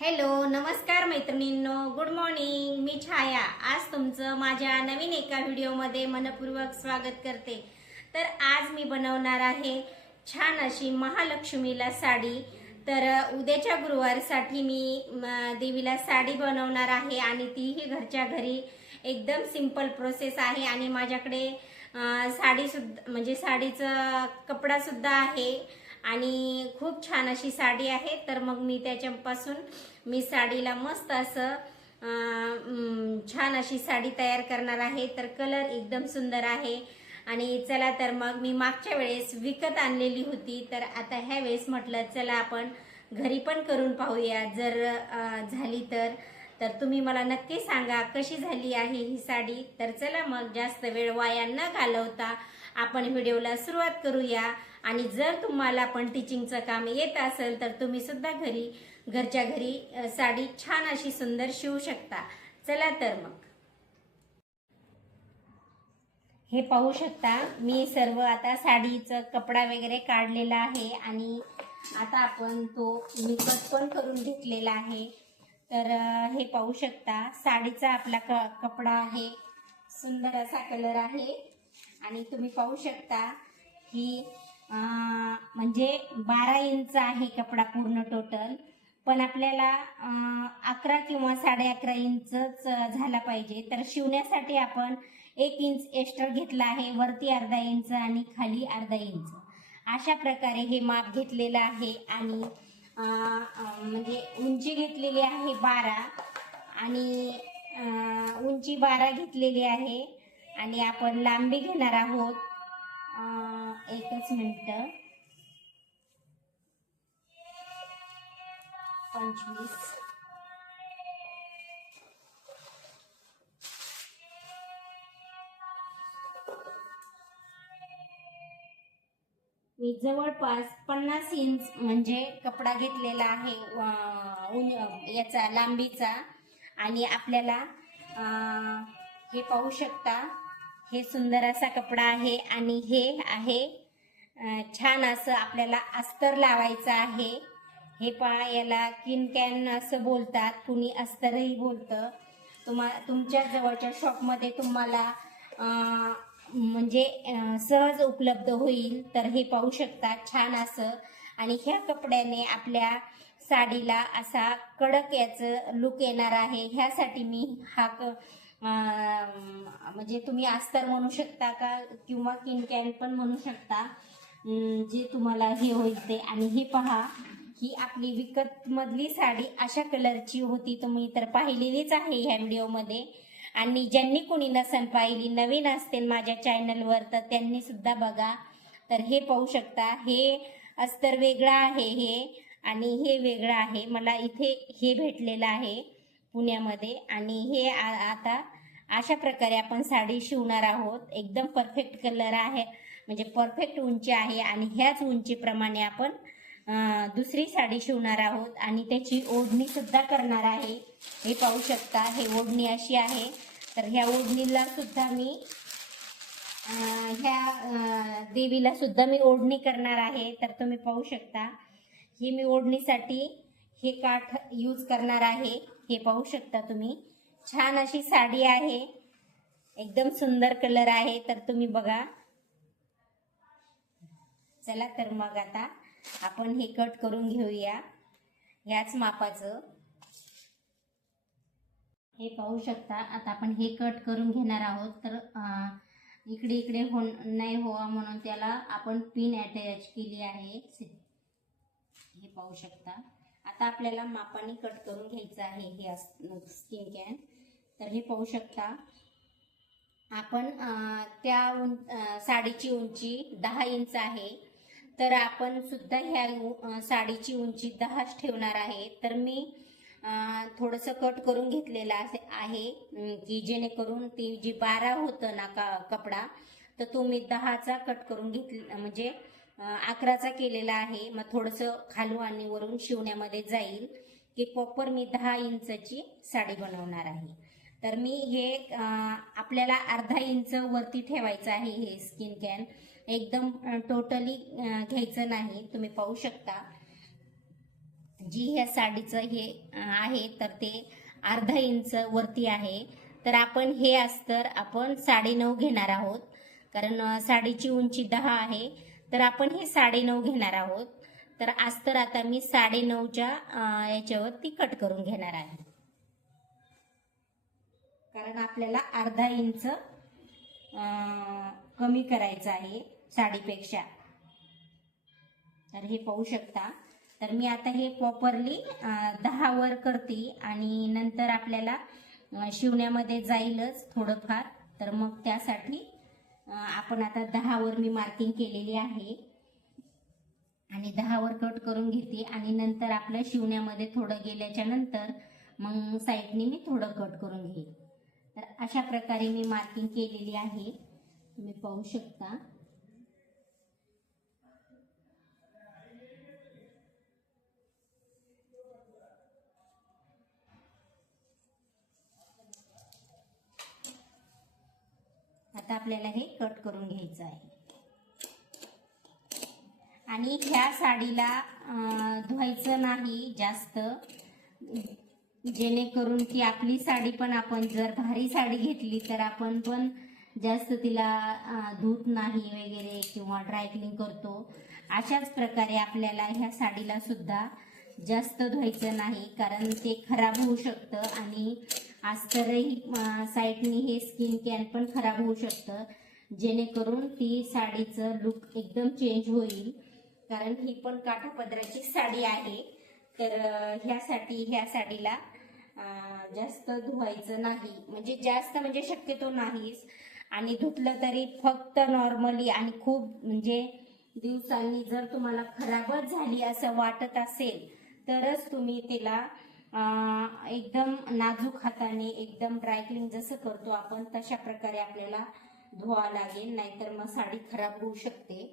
Hello नमस्कार मैत्रिणींनो. Good morning. मी छाया. आज तुमचं माझ्या नवीन एका व्हिडिओमध्ये मनपूर्वक स्वागत करते. तर आज मी बनवणार आहे छान अशी महालक्ष्मीला साडी. तर उद्याच्या गुरुवारसाठी मी देवीला साडी बनवणार आहे आणि तीही घरच्या घरी एकदम सिंपल प्रोसेस आहे आणि माझ्याकडे साडीसुद्धा साडी सुद्धा म्हणजे साडीचं कपडासुद्धा आहे आणि खूप छान अशी साडी आहे. तर मग मी त्याच्यापासून मी साडीला मस्त असं छान अशी साडी तयार करणार आहे. तर कलर एकदम सुंदर आहे. आणि चला तर मग मी मागच्या वेळेस विकत आणलेली होती. तर आता ह्या वेळेस म्हटलं चला आपण घरी पण करून पाहूया. जर झाली तर तर तुम्ही मला नक्की सांगा कशी झाली आहे ही साडी. तर चला मग जास्त वेळ वाया न घालवता आपण व्हिडिओला सुरुवात करूया. आणि जर तुम्हाला पण टीचिंगचं काम येत असेल तर तुम्ही सुद्धा घरी घरच्या घरी साडी छान अशी सुंदर शिवू शकता. चला तर मग. हे पाहू शकता मी सर्व आता साडीचं कपडा वगैरे काढलेला आहे आणि आता आपण तो मी कट पण करून घेतलेला आहे. तर हे पाहू शकता साडीचा आपला क कपडा आहे. सुंदर असा कलर आहे. आणि तुम्ही पाहू शकता की म्हणजे बारा इंच आहे कपडा पूर्ण टोटल. पण आपल्याला अकरा किंवा साडे अकरा इंचच झाला पाहिजे. तर शिवण्यासाठी आपण एक इंच एक्स्ट्रा घेतला आहे. वरती अर्धा इंच आणि खाली अर्धा इंच. अशा प्रकारे हे माप घेतलेलं आहे आणि म्हणजे उंची घेतलेली आहे बारा आणि उंची बारा घेतलेली आहे. आणि आपण लांबी घेणार आहोत एकच मिनटं. पंचवीस मी जवळपास पन्नास इंच म्हणजे कपडा घेतलेला आहे याचा लांबीचा. आणि आपल्याला हे पाहू शकता हे सुंदर असा कपडा आहे आणि हे आहे छान असं आपल्याला अस्तर लावायचं आहे. हे पहा याला किन कॅन असं बोलतात कुणी अस्तरही बोलतं. तुम्हा तुमच्या जवळच्या शॉपमध्ये तुम्हाला म्हणजे सहज उपलब्ध होईल तर हे पाहू शकता छान असं. आणि ह्या कपड्याने आपल्या साडीला असा कडक याचं लुक येणार आहे. ह्यासाठी मी हा क म्हणजे तुम्ही अस्तर म्हणू शकता का किंवा किन कॅन पण म्हणू शकता जे तुम्हाला हे होईल ते. आणि हे पहा ही आपली विकत मधली साडी अशा कलरची होती. तुम्ही तर पाहिलेलीच आहे ह्या व्हिडिओमध्ये. आणि ज्यांनी कोणी नसन पाहिली नवीन असतील माझ्या चॅनलवर तर त्यांनी सुद्धा बघा. तर हे पाहू शकता हे अस्तर वेगळं आहे हे आणि हे वेगळं आहे. मला इथे हे भेटलेलं आहे पुण्यामध्ये. आणि हे आ- आता अशा प्रकारे आपण साडी शिवणार आहोत. एकदम परफेक्ट कलर आहे. म्हणजे परफेक्ट उंची आहे आणि ह्याच उंचीप्रमाणे आपण दुसरी साडी शिवणार आहोत आणि त्याची ओढणी सुद्धा करणार आहे. हे पाहू शकता हे ओढणी अशी आहे. तर ह्या ओढणीला सुद्धा मी ह्या देवीला सुद्धा मी ओढणी करणार आहे. तर तुम्ही पाहू शकता ही मी ओढणीसाठी हे काठ यूज करणार आहे. हे पाहू शकता तुम्ही. छान अशी साडी आहे. एकदम सुंदर कलर आहे. तर तुम्ही बघा. चला तर मग आता आपण हे कट करून घेऊया. ह्याच मापाचं. हे पाहू शकता आता आपण हे कट करून घेणार आहोत. तर इकडे इकडे हो नाही होवा म्हणून त्याला आपण पिन अटॅच केली आहे. हे पाहू शकता. आता आपल्याला मापाने कट करून घ्यायचं आहे हे स्किन कॅन तर हे पाहू शकता. आपण त्या उं साडीची उंची दहा इंच आहे. तर आपण सुद्धा ह्या साडीची उंची दहाच ठेवणार आहे. तर मी थोडंसं कट करून घेतलेलं असे- आहे की जेणेकरून ती जी बारा होतं ना का कपडा तर तो मी दहाचा कट करून घेतले म्हणजे अकराचा केलेला आहे. मग थोडंसं खालू आणि वरून शिवण्यामध्ये जाईल की प्रॉपर मी दहा इंचची साडी बनवणार आहे. तर मी हे आपल्याला अर्धा इंच वरती ठेवायचं आहे हे स्किन कॅन. एकदम टोटली घ्यायचं नाही. तुम्ही पाहू शकता. जी ह्या साडीचं हे आहे तर ते अर्धा इंच वरती आहे. तर आपण हे अस्तर आपण साडे नऊ घेणार आहोत. कारण साडीची उंची दहा आहे. तर आपण हे साडे नऊ घेणार आहोत. तर अस्तर आता मी साडे नऊच्या याच्यावरती कट करून घेणार आहे. कारण आपल्याला अर्धा इंच कमी करायचं आहे साडीपेक्षा. तर हे पाहू शकता. तर मी आता हे प्रॉपरली दहा वर करते आणि नंतर आपल्याला शिवण्यामध्ये जाईलच थोडंफार. तर मग त्यासाठी आपण आता दहावर मी मार्किंग केलेली आहे. आणि दहावर कट करून घेते आणि नंतर आपलं शिवण्यामध्ये थोडं गेल्याच्यानंतर मग साईडने मी थोडं कट करून घेईन तर अशा प्रकारे मी मार्किंग केलेली आहे. तुम्ही पाहू शकता. आता आपल्याला हे कट करून घ्यायचं आहे. आणि ह्या साडीला धुवायचं नाही जास्त. जेणेकरून की आपली साडी पण आपण जर भारी साडी घेतली तर आपण पण जास्त तिला धूत नाही वगैरे किंवा ड्रायक्लिंग करतो. अशाच प्रकारे आपल्याला ह्या साडीला सुद्धा जास्त धुवायचं नाही कारण ते खराब होऊ शकतं आणि अस्तरही साईडनी हे स्किन कॅन पण खराब होऊ शकतं. जेणेकरून ती साडीचं लुक एकदम चेंज होईल. कारण ही पण काठापदराची साडी आहे. तर ह्यासाठी ह्या साडीला जास्त धुवायचं नाही. म्हणजे जास्त म्हणजे शक्यतो नाहीच. आणि धुतलं तरी फक्त नॉर्मली आणि खूप म्हणजे दिवसांनी जर तुम्हाला खराबच झाली असं वाटत असेल तरच तुम्ही तिला एकदम नाजूक हाताने एकदम ड्रायक्लिंग जसं करतो आपण तशा प्रकारे आपल्याला धुवावं लागेल नाहीतर मग साडी खराब होऊ शकते.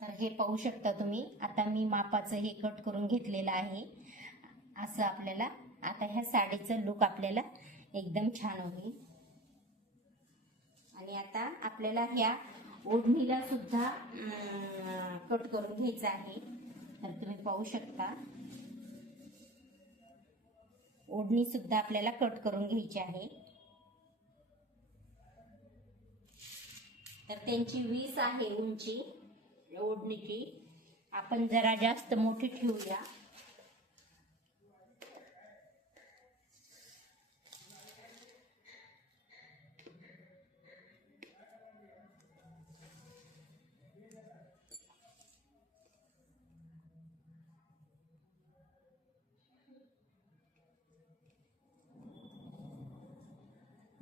तर हे पाहू शकता तुम्ही. आता मी मापाचं हे कट करून घेतलेलं आहे. असं आपल्याला आता ह्या साडीचं लुक आपल्याला एकदम छान होईल. आणि आता आपल्याला ह्या ओढणीला सुद्धा कट करून घ्यायचं आहे. तर तुम्ही पाहू शकता. ओढणी सुद्धा आपल्याला कट करून घ्यायची आहे. तर त्यांची वीस आहे उंची ओढणीची. आपण जरा जास्त मोठी ठेवूया.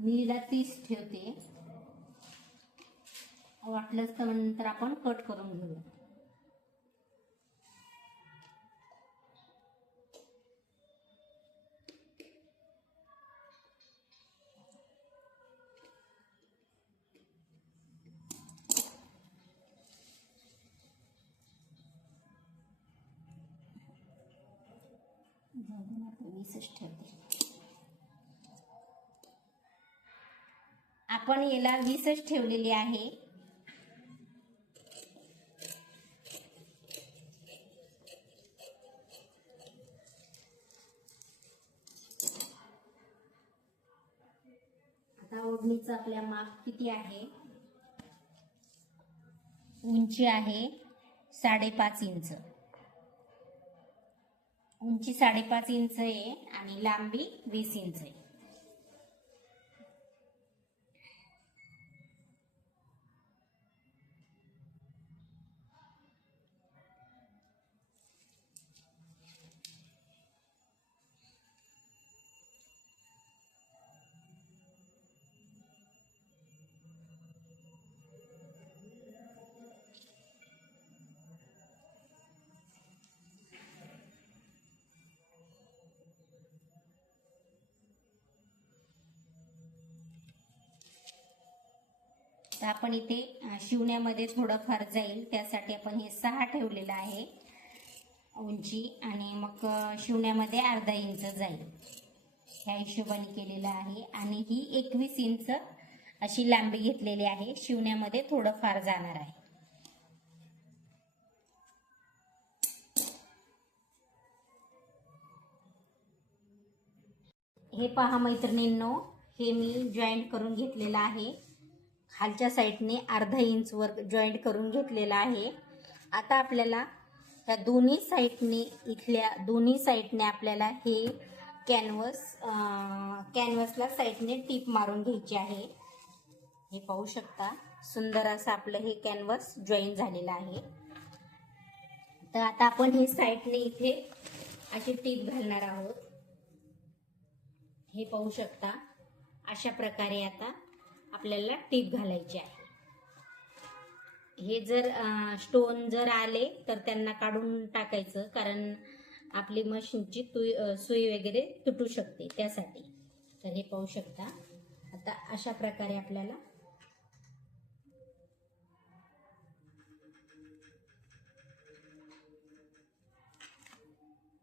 मी हिला तीस ठेवते. वाटलंच तर नंतर आपण कट करून घेऊ वीसच ठेवते. आपण याला वीसच ठेवलेली आहे. आता ओढणीचं आपल्या माप किती आहे? उंची आहे साडेपाच इंच. उंची साडेपाच इंच आहे आणि लांबी वीस इंच आहे. आपण इथे शिवण्यामध्ये थोडं थोडंफार जाईल. त्यासाठी आपण हे सहा ठेवलेलं आहे. उंची आणि मग शिवण्यामध्ये अर्धा इंच जाईल. ह्या हिशोबाने केलेलं आहे. आणि ही एकवीस इंच अशी लांबी घेतलेली आहे. शिवण्यामध्ये थोडंफार जाणार आहे. हे पहा मैत्रिणींनो हे मी जॉईंट करून घेतलेलं आहे. खालच्या साईडने अर्धा इंचवर जॉईंट करून घेतलेला आहे. आता आपल्याला ह्या दोन्ही साईडने इथल्या दोन्ही साईडने आपल्याला हे कॅनव्हस कॅनव्हसला साईडने टीप मारून घ्यायची आहे. हे पाहू शकता सुंदर असं आपलं हे कॅनव्हस जॉईन झालेलं आहे. तर आता आपण हे साईडने इथे अशी टीप घालणार आहोत. हे पाहू शकता अशा प्रकारे आता आपल्याला टीप घालायची आहे. हे जर स्टोन जर आले तर त्यांना काढून टाकायचं कारण आपली मशीनची तुई सुई वगैरे तुटू शकते त्यासाठी. तर हे पाहू शकता. आता अशा प्रकारे आपल्याला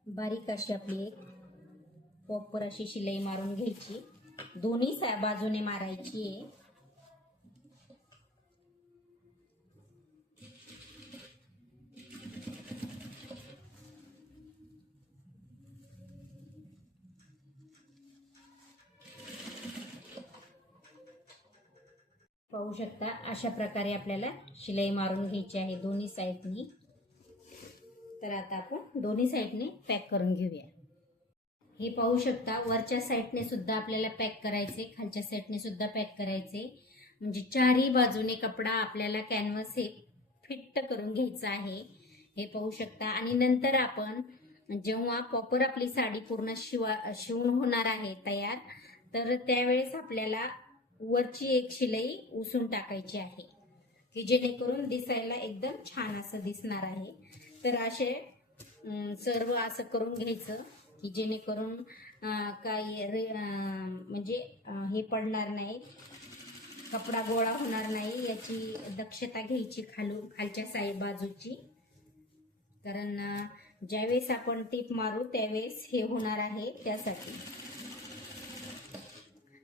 बारीक अशी आपली एक प्रॉपर अशी शिलाई मारून घ्यायची. दोन्ही सा बाजूने मारायची आहे. पाहू शकता अशा प्रकारे आपल्याला शिलाई मारून घ्यायची आहे दोन्ही साईडनी. तर आता आपण दोन्ही साईडने पॅक करून घेऊया. हे पाहू शकता वरच्या साईडने सुद्धा आपल्याला पॅक करायचे खालच्या साईडने सुद्धा पॅक करायचे. म्हणजे चारही बाजूने कपडा आपल्याला कॅनव्हस हे फिट्ट करून घ्यायचं आहे. हे पाहू शकता. आणि नंतर आपण जेव्हा प्रॉपर आपली साडी पूर्ण शिवा शिवून होणार आहे तयार तर त्यावेळेस आपल्याला वरची एक शिलाई उसून टाकायची आहे की जेणेकरून दिसायला एकदम छान असं दिसणार आहे. तर असे सर्व असं करून घ्यायचं की जेणेकरून काही रे म्हणजे हे पडणार नाही कपडा गोळा होणार नाही याची दक्षता घ्यायची खालू खालच्या साई बाजूची. कारण ज्यावेळेस आपण टीप मारू त्यावेळेस हे होणार आहे त्यासाठी.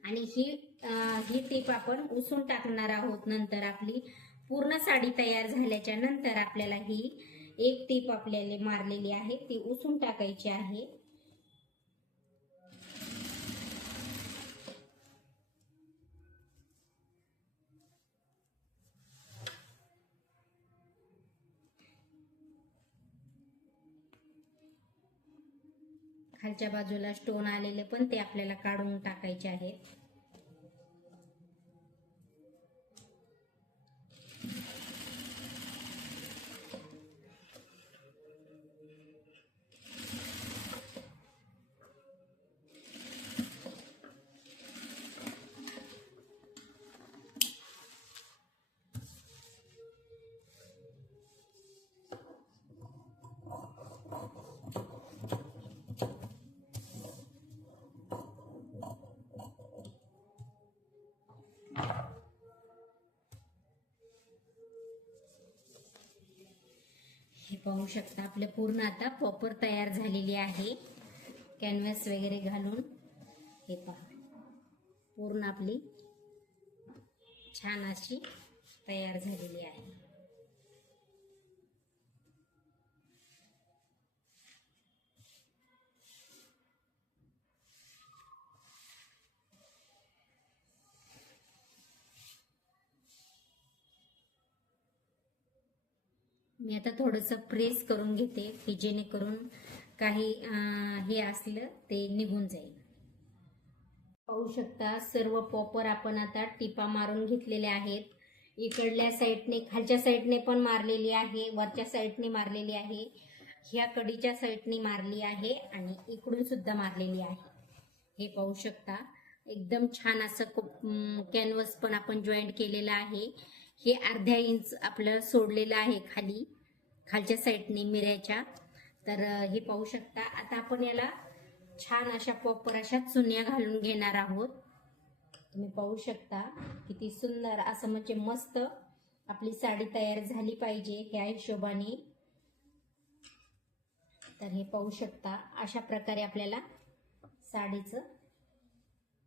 आणि ही ही टीप आपण उसून टाकणार आहोत नंतर आपली पूर्ण साडी तयार झाल्याच्यानंतर आपल्याला ही एक टीप आपल्याला मारलेली आहे. ती उसून टाकायची आहे. खालच्या बाजूला स्टोन आलेले पण ते आपल्याला काढून टाकायचे आहेत. हे पाहू शकता आपले पूर्ण आता प्रॉपर तयार झालेली आहे. कॅनव्हास वगैरे घालून हे पहा. पूर्ण आपली छान अशी तयार झालेली आहे. मी आता थोडंसं प्रेस करून घेते की जेणेकरून काही हे असलं ते निघून जाईल. पाहू शकता सर्व पॉपर आपण आता टिपा मारून घेतलेल्या आहेत. इकडल्या साईडने खालच्या साईडने पण मारलेली आहे वरच्या साईडने मारलेली आहे ह्या कडीच्या साईडने मारली आहे आणि इकडून सुद्धा मारलेली आहे. हे पाहू शकता एकदम छान असं कॅनव्हस पण आपण जॉईंट केलेलं आहे. हे अर्ध्या इंच आपलं सोडलेलं आहे खाली. खालच्या साईडने मिऱ्याच्या. तर हे पाहू शकता. आता आपण याला छान अशा प्रॉपर अशा चुन्या घालून घेणार आहोत. तुम्ही पाहू शकता किती सुंदर असं म्हणजे मस्त आपली साडी तयार झाली पाहिजे ह्या हिशोबाने. तर हे पाहू शकता अशा प्रकारे आपल्याला साडीचं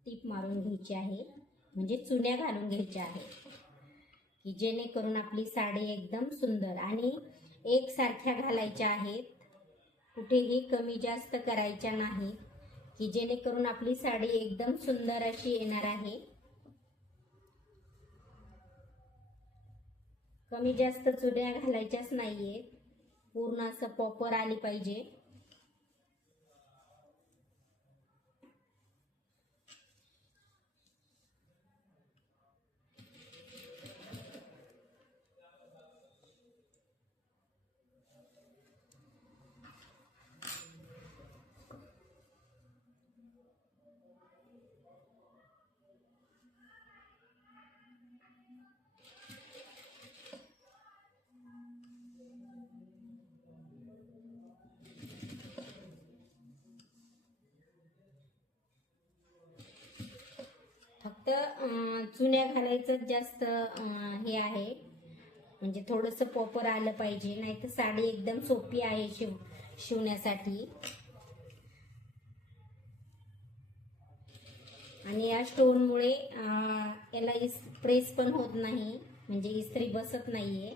टीप मारून घ्यायची आहे. म्हणजे चुन्या घालून घ्यायच्या आहे. की जेणेकरून आपली साडी एकदम सुंदर. आणि एकसारख्या घालायच्या आहेत. कुठेही कमी जास्त करायच्या नाही की जेणेकरून आपली साडी एकदम सुंदर अशी येणार आहे. कमी जास्त चुड्या घालायच्याच नाहीये पूर्ण असं पॉपर आली पाहिजे. फक्त चुन्या घालायचं जास्त हे आहे. म्हणजे थोडंसं पॉपर आलं पाहिजे नाही तर साडी एकदम सोपी आहे शिव शिवण्यासाठी. आणि या स्टोनमुळे याला इस प्रेस पण होत नाही म्हणजे इस्त्री बसत नाहीये.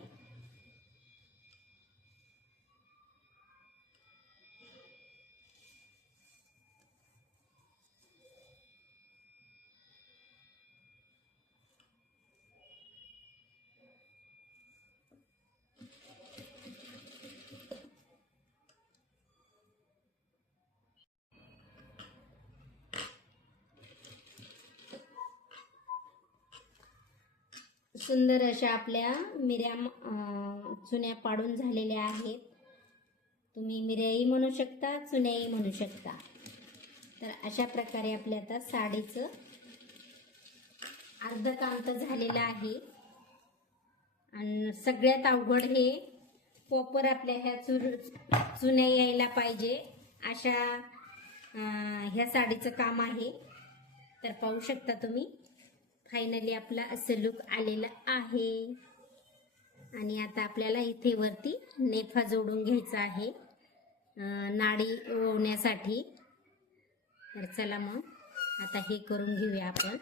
सुंदर अशा आपल्या मिऱ्या चुन्या पाडून झालेल्या आहेत. तुम्ही मिऱ्याही म्हणू शकता चुन्याही म्हणू शकता. तर अशा प्रकारे आपल्या आता साडीचं अर्ध काम तर झालेलं आहे. आणि सगळ्यात अवघड हे पॉपर आपल्या ह्या चुर चुन्या यायला पाहिजे. अशा ह्या साडीचं काम आहे. तर पाहू शकता तुम्ही. फायनली आपला असं लुक आलेला आहे. आणि आता आपल्याला इथे वरती नेफा जोडून घ्यायचा आहे. नाडी ओवण्यासाठी. तर चला मग आता हे करून घेऊया आपण.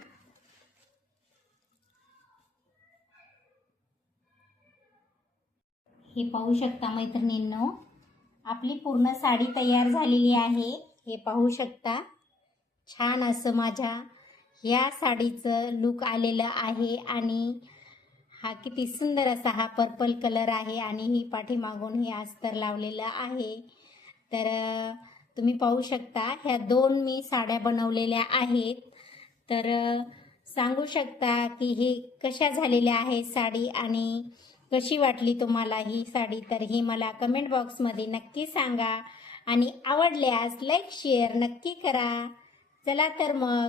हे पाहू शकता मैत्रिणींनो आपली पूर्ण साडी तयार झालेली आहे. हे पाहू शकता. छान असं माझ्या ह्या साडीचं लुक आलेलं आहे आणि हा किती सुंदर असा हा पर्पल कलर आहे आणि ही पाठीमागून हे अस्तर लावलेलं आहे. तर तुम्ही पाहू शकता ह्या दोन मी साड्या बनवलेल्या आहेत. तर सांगू शकता की हे कशा झालेल्या आहेत साडी आणि कशी वाटली तुम्हाला ही साडी? तर ही मला कमेंट बॉक्समध्ये नक्की सांगा. आणि आवडल्यास लाईक शेअर नक्की करा. चला तर मग.